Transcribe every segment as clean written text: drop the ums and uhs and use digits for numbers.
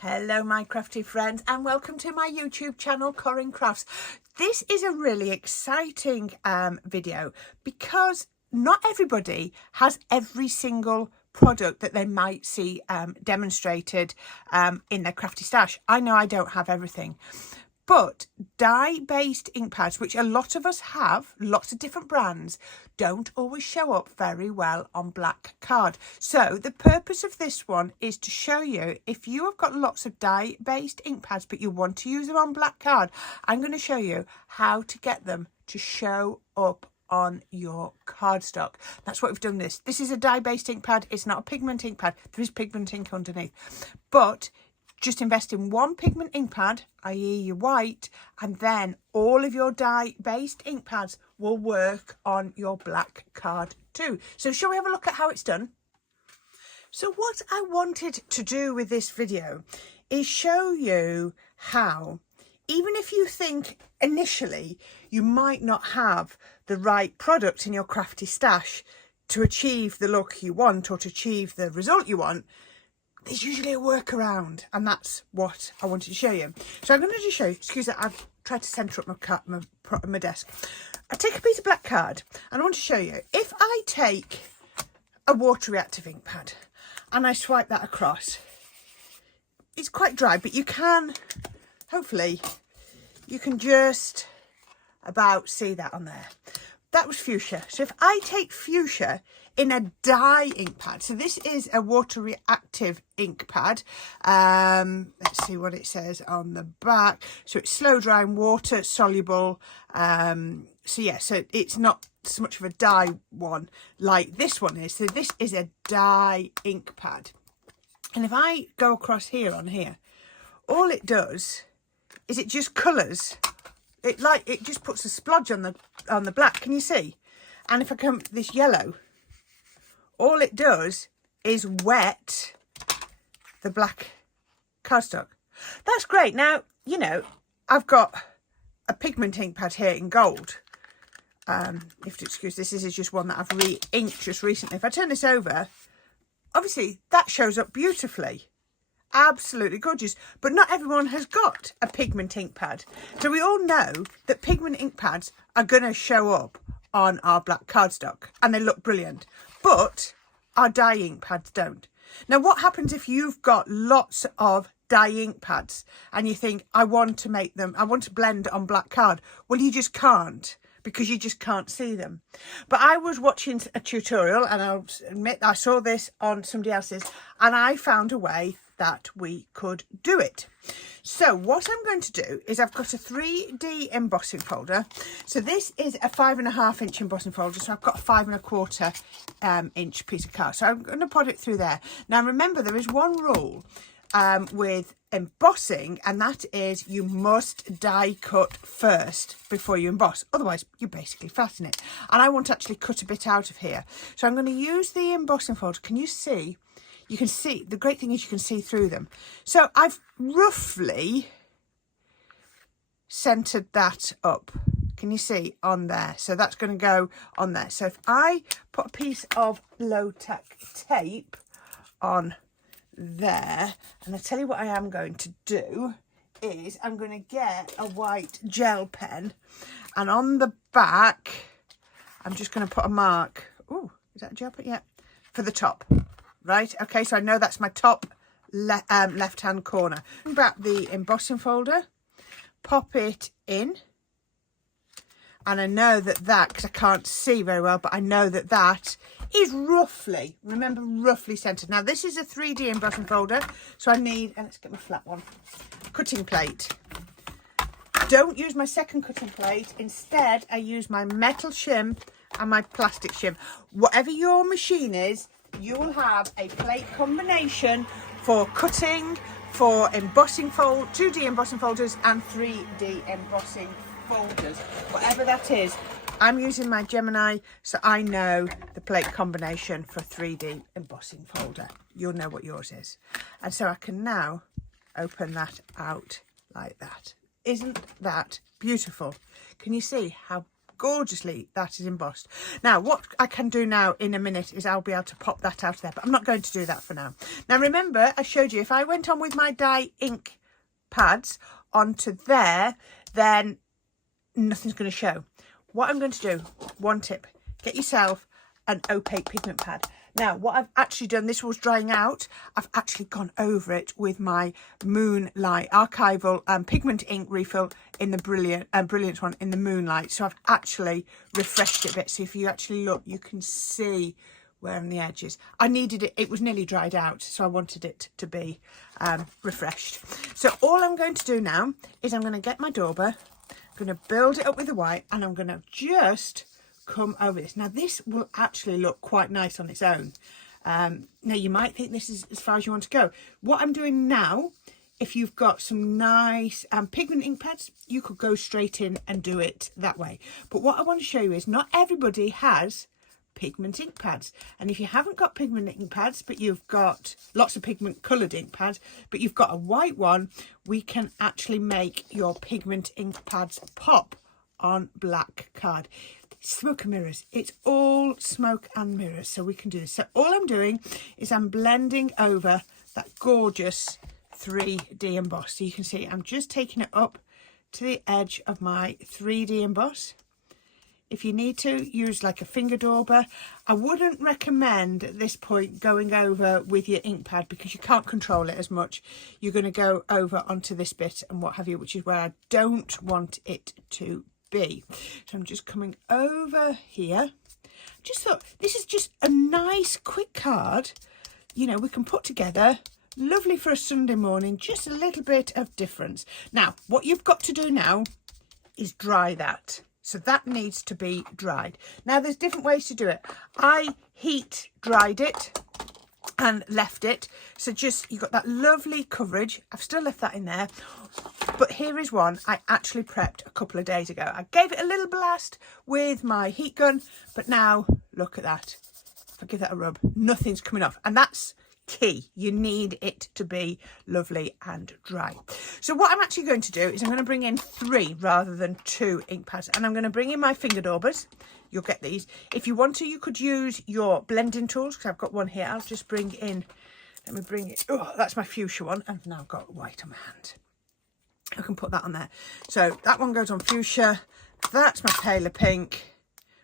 Hello my crafty friends and welcome to my YouTube channel Corrine Crafts. This is a really exciting video because not everybody has every single product that they might see demonstrated in their crafty stash. I know I don't have everything. But dye-based ink pads, which a lot of us have, lots of different brands, don't always show up very well on black card. So the purpose of this one is to show you, if you have got lots of dye-based ink pads but you want to use them on black card, I'm going to show you how to get them to show up on your cardstock. That's what we've done this. This is a dye-based ink pad. It's not a pigment ink pad. There is pigment ink underneath. But just invest in one pigment ink pad, i.e. your white, and then all of your dye-based ink pads will work on your black card too. So shall we have a look at how it's done? So what I wanted to do with this video is show you how, even if you think initially you might not have the right product in your crafty stash to achieve the look you want or to achieve the result you want, there's usually a workaround, and that's what I wanted to show you. So I'm going to just show you, excuse me, I've tried to centre up my desk. I take a piece of black card and I want to show you, if I take a water reactive ink pad and I swipe that across, it's quite dry, but you can, hopefully, you can just about see that on there. That was fuchsia. So if I take fuchsia in a dye ink pad, so this is a water reactive ink pad. Let's see what it says on the back. So it's slow drying, water soluble. So yeah, so it's not so much of a dye one like this one is. So this is a dye ink pad. And if I go across here on here, all it does is it just colours. It just puts a splodge on the black. Can you see? And if I come this yellow, all it does is wet the black cardstock. That's great. Now, you know, I've got a pigment ink pad here in gold. If you excuse this is just one that I've re-inked just recently. If I turn this over, obviously that shows up beautifully. Absolutely gorgeous, but not everyone has got a pigment ink pad. So we all know that pigment ink pads are going to show up on our black cardstock and they look brilliant, but our dye ink pads don't. Now what happens if you've got lots of dye ink pads and you think, I want to make them, I want to blend on black card? Well, you just can't, because you just can't see them. But I was watching a tutorial and I'll admit I saw this on somebody else's and I found a way that we could do it. So what I'm going to do is I've got a 3D embossing folder. So this is a 5.5 inch embossing folder. So I've got a 5.25 inch piece of card. So I'm going to put it through there. Now remember, there is one rule with embossing, and that is you must die cut first before you emboss. Otherwise you basically flatten it. And I want to actually cut a bit out of here. So I'm going to use the embossing folder. Can you see? You can see, the great thing is you can see through them. So I've roughly centered that up. Can you see on there? So that's going to go on there. So if I put a piece of low-tack tape on there, and I tell you what I am going to do is I'm going to get a white gel pen, and on the back, I'm just going to put a mark. Oh, is that a gel pen? Yeah, for the top. Right, okay, so I know that's my top left-hand corner. Back the embossing folder, pop it in, and I know that, because I can't see very well, but I know that is roughly, remember, roughly centered. Now, this is a 3D embossing folder, so I need, and let's get my flat one, cutting plate. Don't use my second cutting plate. Instead, I use my metal shim and my plastic shim. Whatever your machine is, you will have a plate combination for cutting, for embossing 2D embossing folders and 3D embossing folders. Whatever that is, I'm using my Gemini, so I know the plate combination for 3D embossing folder. You'll know what yours is. And so I can now open that out like that. Isn't that beautiful? Can you see how gorgeously that is embossed. Now what I can do now in a minute is I'll be able to pop that out of there, but I'm not going to do that for now. Now remember, I showed you if I went on with my dye ink pads onto there, then nothing's going to show. What I'm going to do, one tip, get yourself an opaque pigment pad. Now what I've actually done, this was drying out, I've actually gone over it with my Moonlight archival pigment ink refill in the brilliant one in the Moonlight. So I've actually refreshed it a bit, so if you actually look you can see where on the edges I needed it. It was nearly dried out, so I wanted it to be refreshed. So all I'm going to do now is I'm going to get my dauber, I'm going to build it up with the white, and I'm going to just come over this. Now this will actually look quite nice on its own. Now you might think this is as far as you want to go. What I'm doing now, if you've got some nice pigment ink pads, you could go straight in and do it that way. But what I want to show you is not everybody has pigment ink pads, and if you haven't got pigment ink pads but you've got lots of pigment coloured ink pads but you've got a white one, we can actually make your pigment ink pads pop on black card. Smoke and mirrors, it's all smoke and mirrors, so we can do this. So all I'm doing is I'm blending over that gorgeous 3D emboss. So you can see I'm just taking it up to the edge of my 3D emboss. If you need to, use like a finger dauber. I wouldn't recommend at this point going over with your ink pad because you can't control it as much. You're going to go over onto this bit and what have you, which is where I don't want it to be. So I'm just coming over here. Just thought this is just a nice quick card, you know, we can put together. Lovely for a Sunday morning, just a little bit of difference. Now what you've got to do now is dry that. So that needs to be dried. Now there's different ways to do it. I heat dried it and left it, so just you got that lovely coverage. I've still left that in there, but here is one I actually prepped a couple of days ago. I gave it a little blast with my heat gun, but now look at that. If I give that a rub, nothing's coming off, and that's key. You need it to be lovely and dry. So what I'm actually going to do is I'm going to bring in 3 rather than 2 ink pads, and I'm going to bring in my finger daubers. You'll get these. If you want to, you could use your blending tools, because I've got one here. I'll just bring in, let me bring it. Oh, that's my fuchsia one. I've now got white on my hand. I can put that on there. So that one goes on fuchsia. That's my paler pink.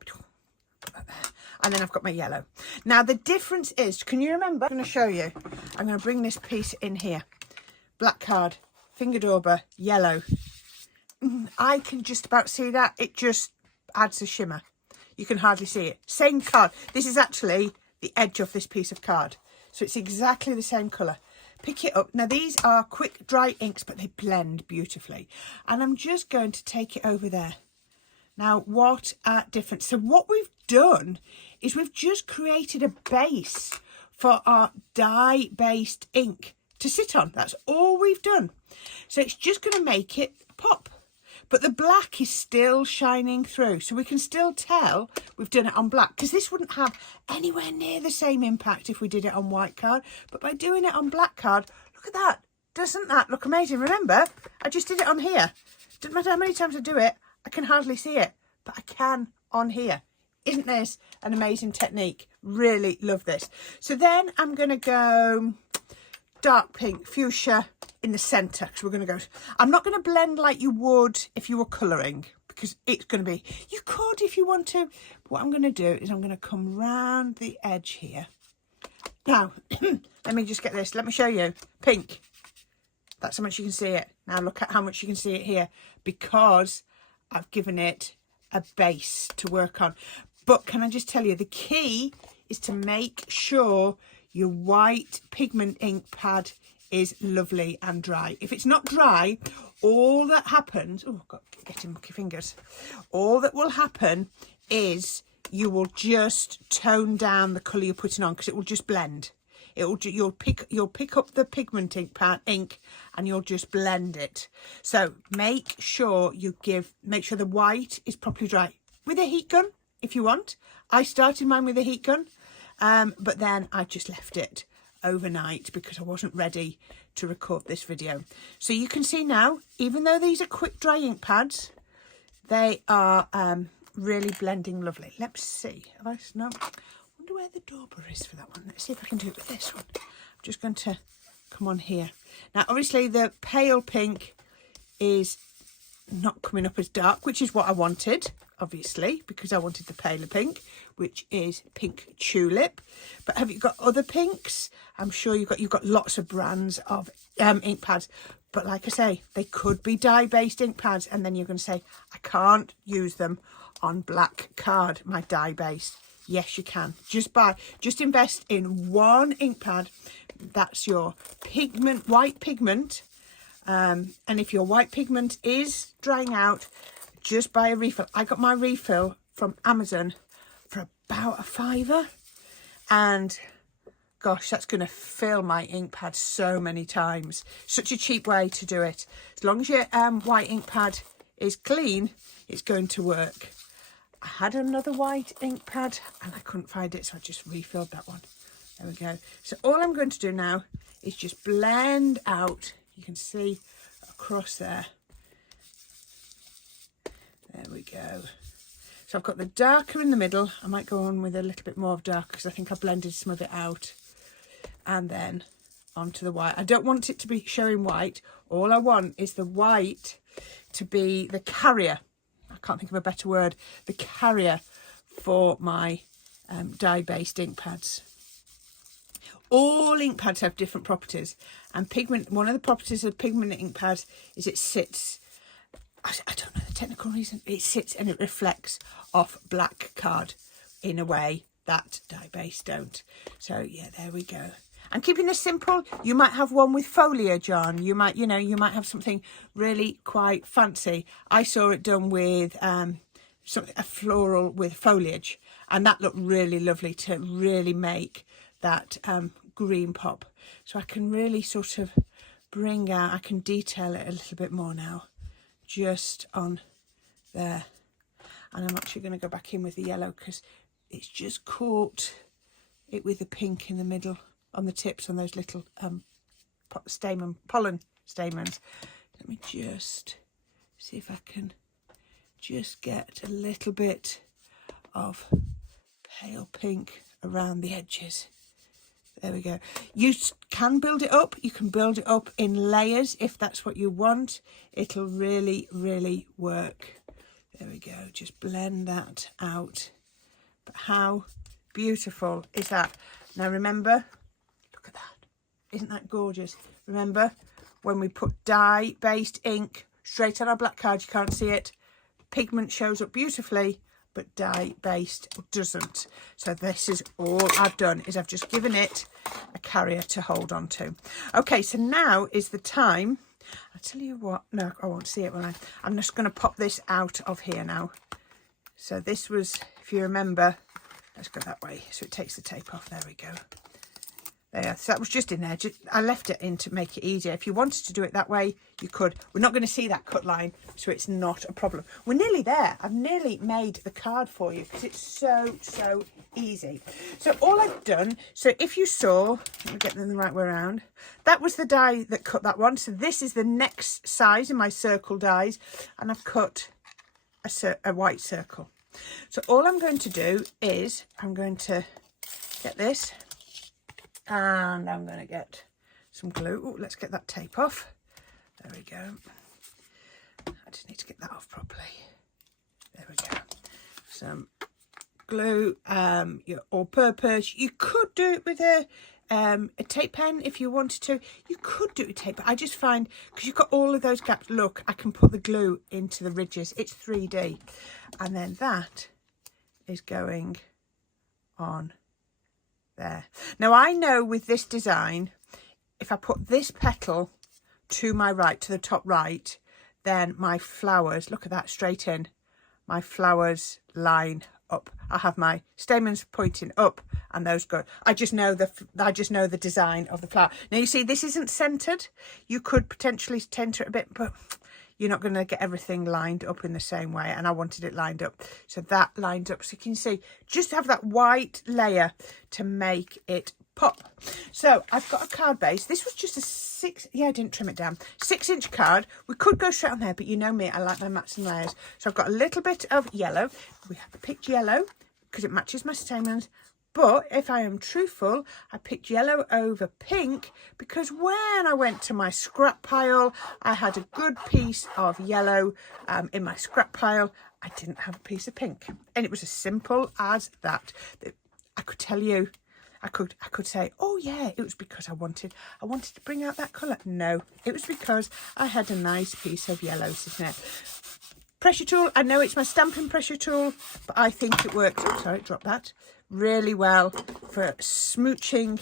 Put that there. And then I've got my yellow. Now the difference is, can you remember? I'm going to show you. I'm going to bring this piece in here. Black card, finger dauber, yellow. I can just about see that. It just adds a shimmer. You can hardly see it. Same card. This is actually the edge of this piece of card. So it's exactly the same colour. Pick it up. Now these are quick dry inks, but they blend beautifully. And I'm just going to take it over there. Now what a difference. So what we've done is we've just created a base for our dye based ink to sit on. That's all we've done. So it's just going to make it pop, but the black is still shining through, so we can still tell we've done it on black, because this wouldn't have anywhere near the same impact if we did it on white card. But by doing it on black card, look at that. Doesn't that look amazing? Remember, I just did it on here. Doesn't matter how many times I do it, I can hardly see it, but I can on here. Isn't this an amazing technique? Really love this. So then I'm going to go dark pink, fuchsia in the centre, because we're going to go, I'm not going to blend like you would if you were colouring, because it's going to be, you could if you want to. What I'm going to do is I'm going to come round the edge here. Now, let me just get this. Let me show you. Pink. That's how much you can see it. Now look at how much you can see it here, because I've given it a base to work on. But can I just tell you, the key is to make sure your white pigment ink pad is lovely and dry. If it's not dry, all that happens, oh, I've got getting mucky fingers. All that will happen is you will just tone down the colour you're putting on, because it will just blend. You'll pick up the pigment ink and you'll just blend it. So make sure the white is properly dry with a heat gun if you want. I started mine with a heat gun, but then I just left it overnight because I wasn't ready to record this video. So you can see now, even though these are quick dry ink pads, they are really blending lovely. Let's see. Have I, no, I wonder where the dauber is for that one. Let's see if I can do it with this one. I'm just going to come on here. Now, obviously, the pale pink is not coming up as dark, which is what I wanted, obviously, because I wanted the paler pink, which is pink tulip. But have you got other pinks? I'm sure you've got lots of brands of ink pads. But like I say, they could be dye-based ink pads, and then you're going to say, I can't use them on black card, my dye-based. Yes, you can. Just invest in one ink pad. That's your pigment, white pigment. And if your white pigment is drying out, just buy a refill. I got my refill from Amazon for about £5, and gosh, that's going to fill my ink pad so many times. Such a cheap way to do it. As long as your white ink pad is clean, it's going to work. I had another white ink pad and I couldn't find it, so I just refilled that one. There we go. So all I'm going to do now is just blend out. You can see across there. There we go. So I've got the darker in the middle. I might go on with a little bit more of dark because I think I blended some of it out. And then onto the white. I don't want it to be showing white. All I want is the white to be the carrier. I can't think of a better word. The carrier for my dye-based ink pads. All ink pads have different properties, and pigment, one of the properties of pigment ink pads is it sits, I don't know the technical reason, it sits and it reflects off black card in a way that dye-based don't. So yeah, there we go. And keeping this simple, you might have one with foliage on. You might, you might have something really quite fancy. I saw it done with a floral with foliage, and that looked really lovely to really make that green pop. So I can really sort of bring out, I can detail it a little bit more now, just on there. And I'm actually going to go back in with the yellow because it's just caught it with the pink in the middle on the tips on those little pollen stamens. Let me just see if I can just get a little bit of pale pink around the edges. There we go. You can build it up. You can build it up in layers if that's what you want. It'll really, really work. There we go. Just blend that out. But how beautiful is that? Now remember, look at that. Isn't that gorgeous? Remember, when we put dye-based ink straight on our black card, you can't see it. Pigment shows up beautifully, but dye-based doesn't. So this is all I've done, is I've just given it a carrier to hold on to. Okay, so now is the time. I'll tell you what, no, I won't see it when I'm just going to pop this out of here now. So this was, if you remember, let's go that way so it takes the tape off. There we go. There, so that was just in there. I left it in to make it easier. If you wanted to do it that way, you could. We're not going to see that cut line, so it's not a problem. We're nearly there. I've nearly made the card for you because it's so easy. So all I've done, so if you saw, let me get them the right way around. That was the die that cut that one. So this is the next size in my circle dies, and I've cut a white circle. So all I'm going to do is I'm going to get this. And I'm going to get some glue. Ooh, let's get that tape off. There we go. I just need to get that off properly. There we go. Some glue, your all-purpose. You could do it with a tape pen if you wanted to. You could do it with tape, but I just find, because you've got all of those gaps, look, I can put the glue into the ridges. It's 3D. And then that is going on there. Now I know with this design, if I put this petal to my right, to the top right, then my flowers, look at that, straight in, my flowers line up. I have my stamens pointing up and those go. I just know the design of the flower. Now you see this isn't centered. You could potentially center it a bit, but you're not going to get everything lined up in the same way, and I wanted it lined up. So that lined up, so you can see, just have that white layer to make it pop. So I've got a card base. This was just a I didn't trim it down, 6-inch card. We could go straight on there, but you know me, I like my mats and layers. So I've got a little bit of yellow. We have picked yellow because it matches my statements. But if I am truthful, I picked yellow over pink because when I went to my scrap pile, I had a good piece of yellow in my scrap pile. I didn't have a piece of pink. And it was as simple as that. I could tell you, I could say, oh yeah, it was because I wanted to bring out that colour. No, it was because I had a nice piece of yellow sitting there. Pressure tool, I know it's my stamping pressure tool, but I think it works, oh sorry, drop that, really well for smooching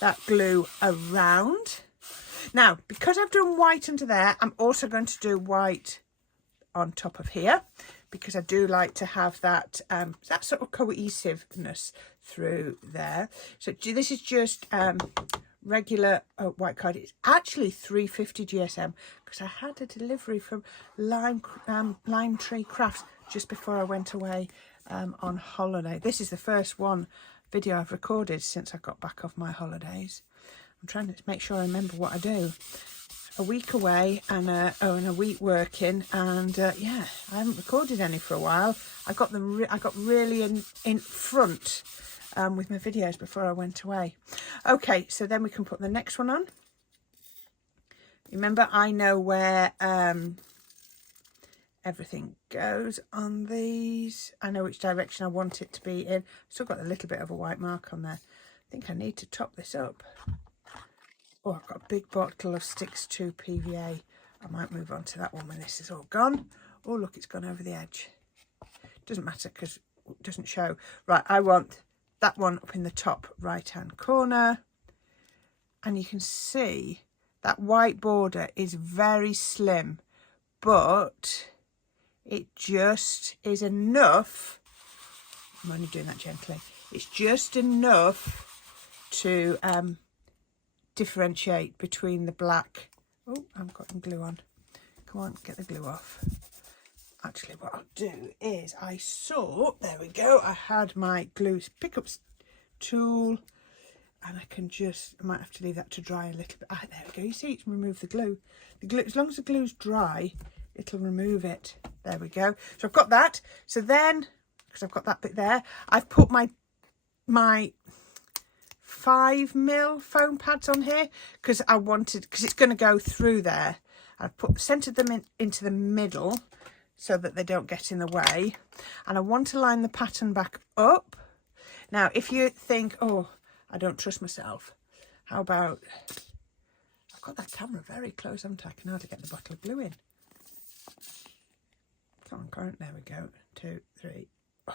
that glue around. Now, because I've done white under there, I'm also going to do white on top of here, because I do like to have that that sort of cohesiveness through there. So this is just regular white card. It's actually 350 GSM because I had a delivery from Lime Tree Crafts just before I went away on holiday. This is the first video I've recorded since I got back off my holidays. I'm trying to make sure I remember what I do. A week away and a week working, and yeah, I haven't recorded any for a while. I got really in front with my videos before I went away. Okay, so then we can put the next one on. Remember, I know where everything goes on these. I know which direction I want it to be in. Still got a little bit of a white mark on there. I think I need to top this up. Oh, I've got a big bottle of Sticks 2 PVA. I might move on to that one when this is all gone. Oh, look, it's gone over the edge. Doesn't matter because it doesn't show. Right, I want that one up in the top right-hand corner. And you can see that white border is very slim, but it just is enough. I'm only doing that gently. It's just enough to differentiate between the black. Oh, I've got some glue on. Come on, get the glue off. Actually, what I'll do is there we go. I had my glue pickup tool, and I might have to leave that to dry a little bit. There we go. You see, it's removed the glue. As long as the glue's dry, it'll remove it. There we go. So I've got that. So then, because I've got that bit there, I've put my 5mm foam pads on here because it's going to go through there. I've centered them into the middle so that they don't get in the way, and I want to line the pattern back up. Now, if you think, oh, I don't trust myself, how about, I've got that camera very close, haven't I? I can hardly get the bottle of glue in. Come on, Corrine, there we go. 2, 3. Oh.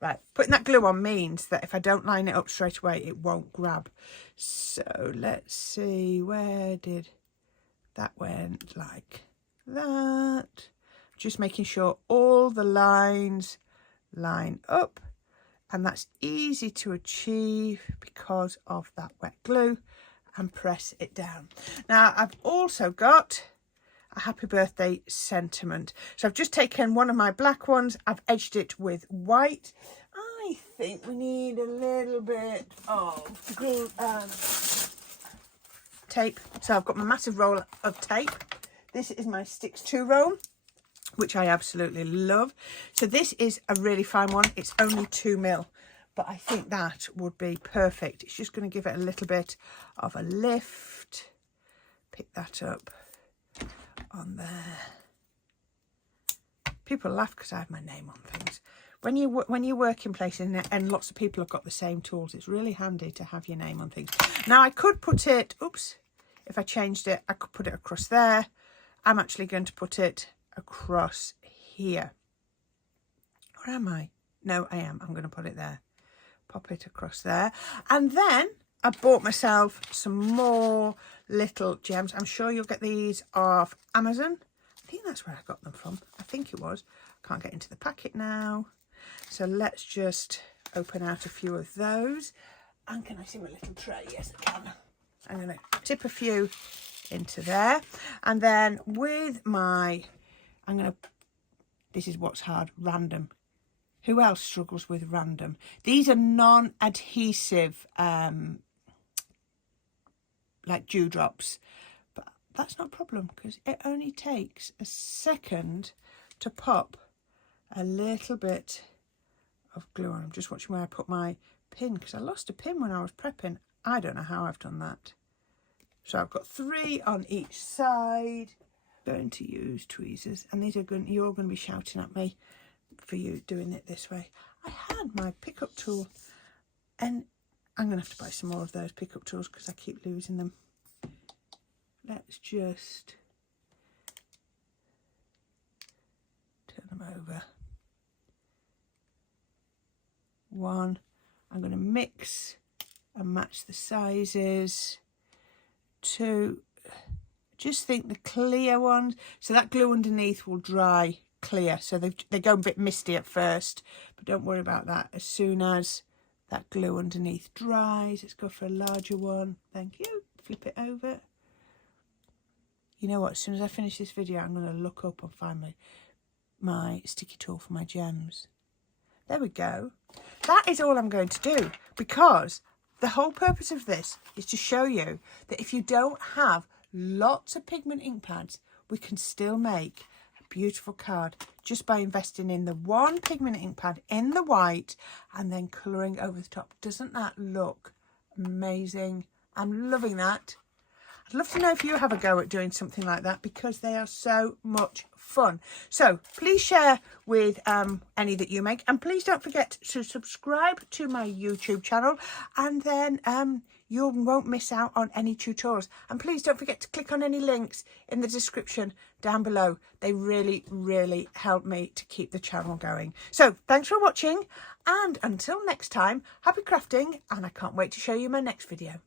Right, putting that glue on means that if I don't line it up straight away, it won't grab. So let's see, where did that went? Like that. Just making sure all the lines line up, and that's easy to achieve because of that wet glue, and press it down. Now I've also got a happy birthday sentiment. So I've just taken one of my black ones, I've edged it with white. I think we need a little bit of glue tape. So I've got my massive roll of tape. This is my Sticks 2 roll, which I absolutely love. So this is a really fine one. It's only 2mm, but I think that would be perfect. It's just going to give it a little bit of a lift. Pick that up on there. People laugh because I have my name on things. When you work in places and lots of people have got the same tools, it's really handy to have your name on things. Now I could put it, oops, if I changed it, I could put it across there. I'm actually going to put it across here. Or am I? No, I am. I'm going to put it there. Pop it across there. And then I bought myself some more little gems. I'm sure you'll get these off Amazon. I think that's where I got them from. I think it was. Can't get into the packet now. So let's just open out a few of those. And can I see my little tray? Yes, I can. I'm going to tip a few into there. And then with my, this is what's hard, random. Who else struggles with random? These are non-adhesive like dewdrops. But that's not a problem because it only takes a second to pop a little bit of glue on. I'm just watching where I put my pin because I lost a pin when I was prepping. I don't know how I've done that. So I've got 3 on each side. Going to use tweezers, and these are going. You're all going to be shouting at me for you doing it this way. I had my pickup tool, and I'm going to have to buy some more of those pickup tools because I keep losing them. Let's just turn them over. 1. I'm going to mix and match the sizes. 2. Just think the clear ones, so that glue underneath will dry clear, so they go a bit misty at first, but don't worry about that. As soon as that glue underneath dries, let's go for a larger one. Thank you. Flip it over. You know what, as soon as I finish this video, I'm going to look up and find my sticky tool for my gems. There we go. That is all I'm going to do, because the whole purpose of this is to show you that if you don't have lots of pigment ink pads, we can still make a beautiful card just by investing in the 1 pigment ink pad in the white and then colouring over the top. Doesn't that look amazing? I'm loving that. I'd love to know if you have a go at doing something like that, because they are so much fun. So please share with any that you make, and please don't forget to subscribe to my YouTube channel, and then you won't miss out on any tutorials. And please don't forget to click on any links in the description down below. They really, really help me to keep the channel going. So thanks for watching, and until next time, happy crafting, and I can't wait to show you my next video.